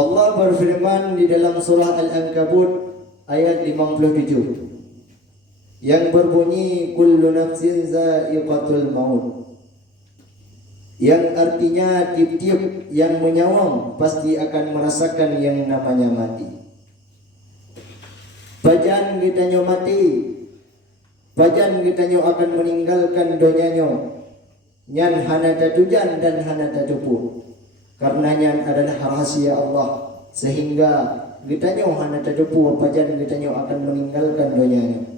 Allah berfirman di dalam surah Al-Ankabut ayat 57 yang berbunyi kullu nafsin za'iqatul maut, yang artinya tiap-tiap yang menyawang pasti akan merasakan yang namanya mati. Pajan kitanya mati, pajan kitanya akan meninggalkan dunianya, nyan hana tatujan dan hana tatupu, karena nyan adalah rahasia Allah, sehingga kitanya hana tatupu, pajan kitanya akan meninggalkan dunianya.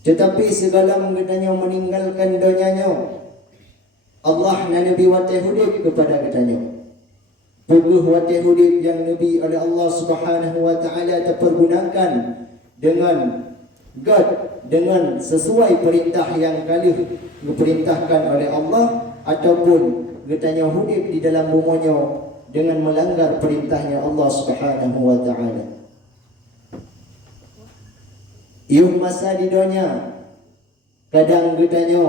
Tetapi segala kitanya meninggalkan dunianya, Allah dan Nabi watih hudib kepada kitanya. Puguh watih hudib yang Nabi oleh Allah Subhanahu wa ta'ala terpergunakan dengan God, dengan sesuai perintah yang kali diperintahkan oleh Allah, ataupun kitanya hudib di dalam bumonya dengan melanggar perintahnya Allah Subhanahu wa ta'ala. Iuh masa di dunia kadang kitanya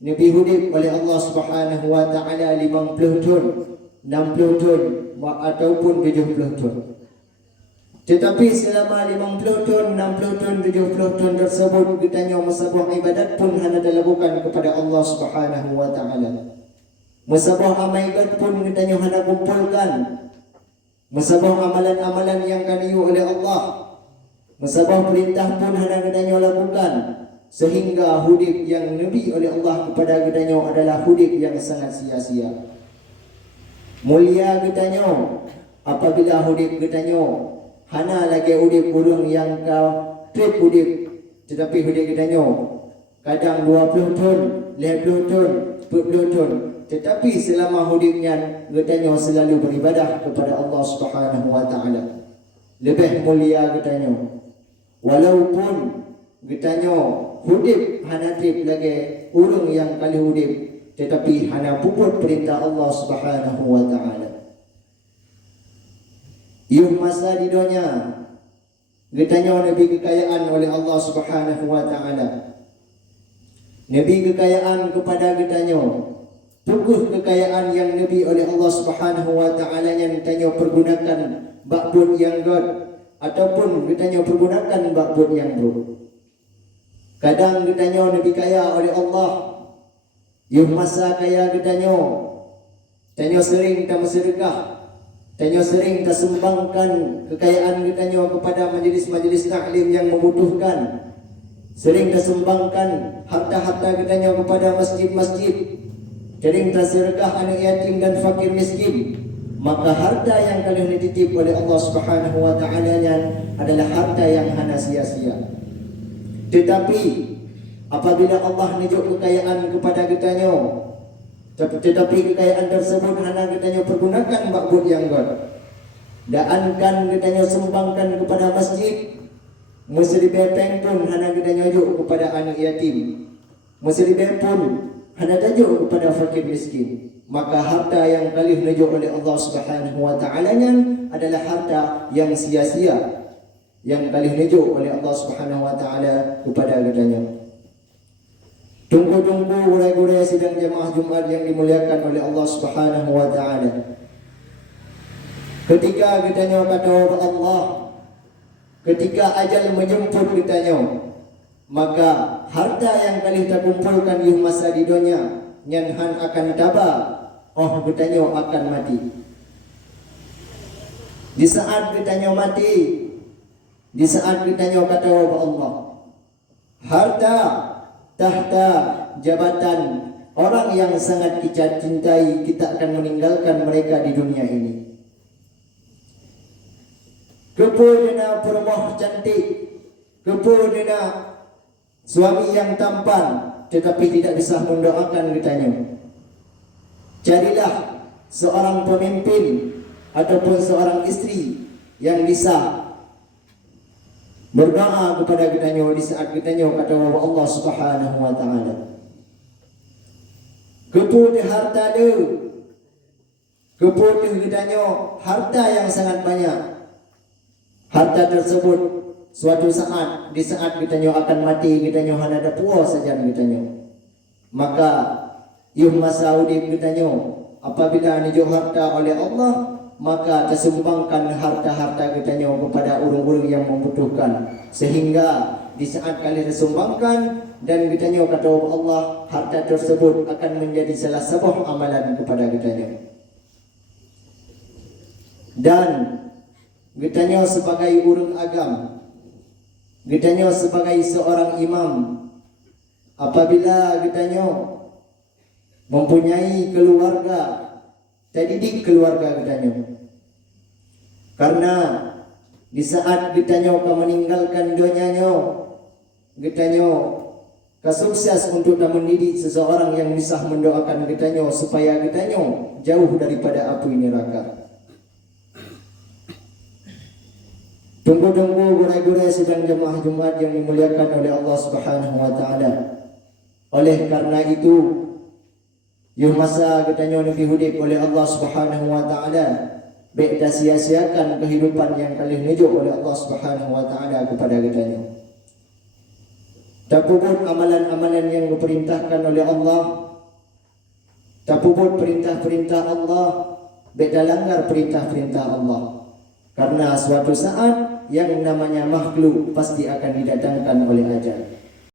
Nabi hudib oleh Allah Subhanahu wa ta'ala 50 tahun, 60 tahun ataupun 70 tahun. Tetapi selama 50 tahun, 60 tahun, 70 tahun tersebut kitanya masabuh ibadat pun hana dilakukan kepada Allah Subhanahu wa ta'ala. Masabuh amaikat pun kitanya hana kumpulkan. Masabuh amalan-amalan yang kaniyu oleh Allah, masabuh perintah pun hana kitanya lakukan, sehingga hudib yang Nabi oleh Allah kepada kitanya adalah hudib yang sangat sia-sia. Mulia kitanya apabila hudib kitanya hana lagi hudib burung yang kau trip hudib, tetapi hudib kitanya kadang 20 tahun, 50 tahun, 40 tahun, tetapi selama hudibnya kitanya selalu beribadah kepada Allah Subhanahu wa ta'ala. Lebih mulia kitanya, walaupun kitanya hudib hana trip lagi urung yang kali hudib, tetapi hana puput perintah Allah Subhanahu wa ta'ala. Iuh masa di dunia kitanya Nabi kekayaan oleh Allah Subhanahu wa ta'ala. Nabi kekayaan kepada kitanya, puguh kekayaan yang Nabi oleh Allah Subhanahu wa ta'ala yang kitanya pergunakan bakbun yang God, ataupun kitanya pergunakan bakbun yang buruk. Kadang kitanya Nabi kaya oleh Allah, iuh masa kaya kitanya sering tak bersedekah, tanya sering tak sumbangkan kekayaan kitanya kepada majlis-majlis taklim yang membutuhkan, sering tak sumbangkan harta-harta kitanya kepada masjid-masjid, sering tak sedekah anak yatim dan fakir miskin, maka harta yang kalian dititip oleh Allah Subhanahu wa ta'ala adalah harta yang hana sia-sia. Tetapi apabila Allah nunjuk kekayaan kepada kitanya, tetapi kekayaan tersebut hana kitanya pergunakan bakbut yang God, daankan kitanya sumbangkan kepada masjid, musri bepeng pun hana kitanya juk kepada anak yatim, musri bepeng pun hana tajuk kepada fakir miskin, maka harta yang kali nunjuk oleh Allah Subhanahu wa ta'ala adalah harta yang sia-sia, yang kali nunjuk oleh Allah Subhanahu wa ta'ala kepada kitanya. Tunggu-tunggu gurai-gurai sidang jemaah Jumat yang dimuliakan oleh Allah Subhanahu wa ta'ala. Ketika kitanya kata Allah, ketika ajal menjemput kitanya, maka harta yang kali kita kumpulkan di masa di dunia nyanhan akan taba, kitanya akan mati. Di saat kitanya mati, di saat kitanya kata Allah, harta tahta jabatan orang yang sangat kita cintai, kita akan meninggalkan mereka di dunia ini. Kepulina perempuan cantik, kepulina suami yang tampan, tetapi tidak bisa mendoakan kitanya. Carilah seorang pemimpin ataupun seorang istri yang bisa berdoa kepada kitanya di saat kitanya kata Allah Subhanahu wa ta'ala. Keputih harta dia, keputih kitanya harta yang sangat banyak. Harta tersebut suatu saat, di saat kitanya akan mati, kitanya hanya ada puas saja kitanya. Maka iuh masa udip kitanya apabila nunjuk harta oleh Allah, maka tersumbangkan harta-harta kitanya kepada orang-orang yang membutuhkan, sehingga di saat kalian tersumbangkan dan kitanya kata Allah, harta tersebut akan menjadi salah sebuah amalan kepada kitanya. Dan kitanya sebagai orang agam, kitanya sebagai seorang imam, apabila kitanya mempunyai keluarga, terdidik keluarga kitanya. Karena di saat kitanya meninggalkan dunianya, kitanya kesukses untuk mendidik seseorang yang bisa mendoakan kitanya supaya kitanya jauh daripada api neraka. Tunggu-tunggu gurai-gurai sedang jemaah Jumat yang dimuliakan oleh Allah Subhanahu wa taala. Oleh karena itu, yung masa kitanya dihudip oleh Allah Subhanahu wa taala, baik dah sia-siakan kehidupan yang kalian nujuk oleh Allah Subhanahu wa taala kepada kitanya. Tak puput amalan-amalan yang diperintahkan oleh Allah, tak puput perintah-perintah Allah, baik dah langgar perintah-perintah Allah. Karena suatu saat yang namanya makhluk pasti akan didatangkan oleh ajal.